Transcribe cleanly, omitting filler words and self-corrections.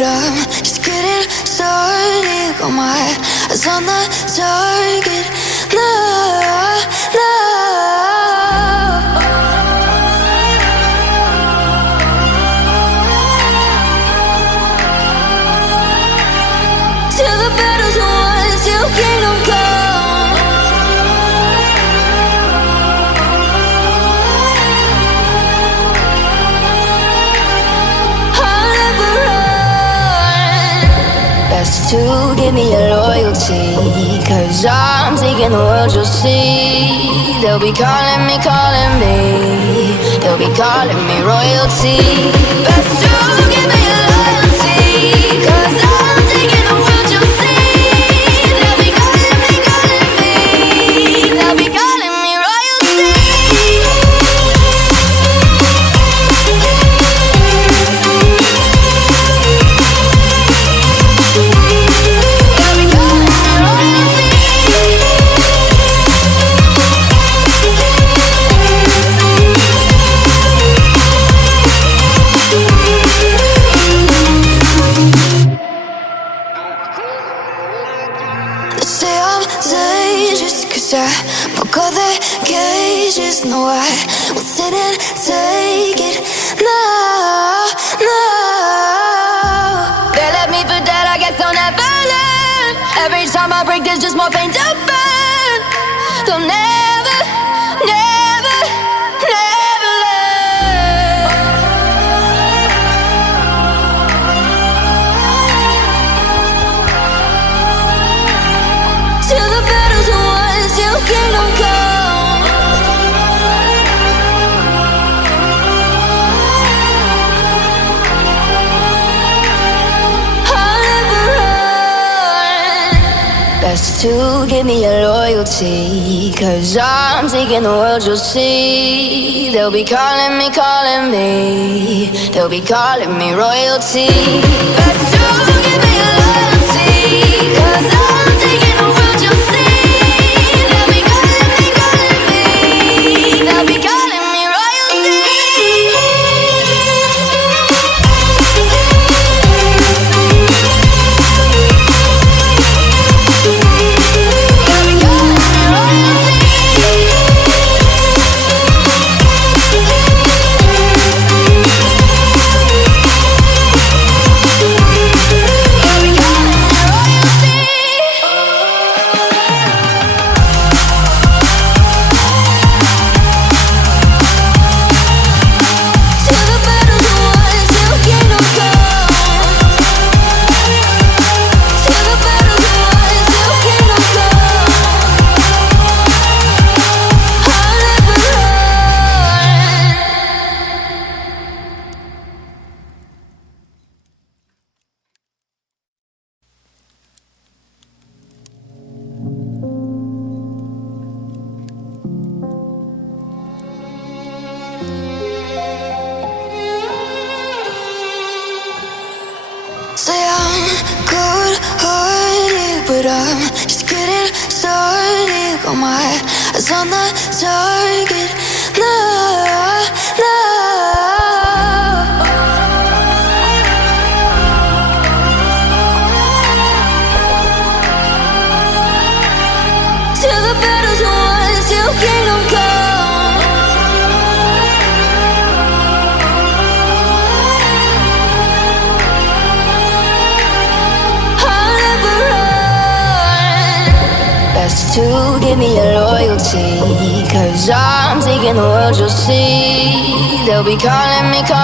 but I'm just getting started. Got my eyes on the target. No, no. Till the battle's won, till kingdom come. I'll never run. Best to give me your loyalty, 'cause I'm taking the world, you'll see. They'll be calling me, calling me. They'll be calling me royalty. Best to give me your loyalty, 'cause I'm taking the world, you'll see. They'll be calling me, calling me. They'll be calling me royalty. They'll be calling me royalty. They say I'm dangerous 'cause I broke all their cages. No, I won't sit and take it. No, no. They left me for dead, I guess I'll never learn. Every time I break, there's just more pain to burn. They'll never, never, never learn. Till the battle's won, till kingdom come. I'll never run. Best to give me your loyalty, 'cause I'm taking the world, you'll see. They'll be calling me, calling me. They'll be calling me royalty. Best to give me your loyalty, 'cause I'm taking the world, you'll see. They'll be calling me, calling me. They'll be calling me royalty. They'll be calling me royalty. They'll be calling me royalty. Till the battle's won, till kingdom come. Till the battle's won, till kingdom come. I'll never run. Say I'm good-hearted, but I'm just getting started. Got my eyes on the target. No, no. Till the battle's won, till kingdom come. I'll never run. Best to give me your loyalty, 'cause I'm taking the world, you'll see. They'll be calling me, calling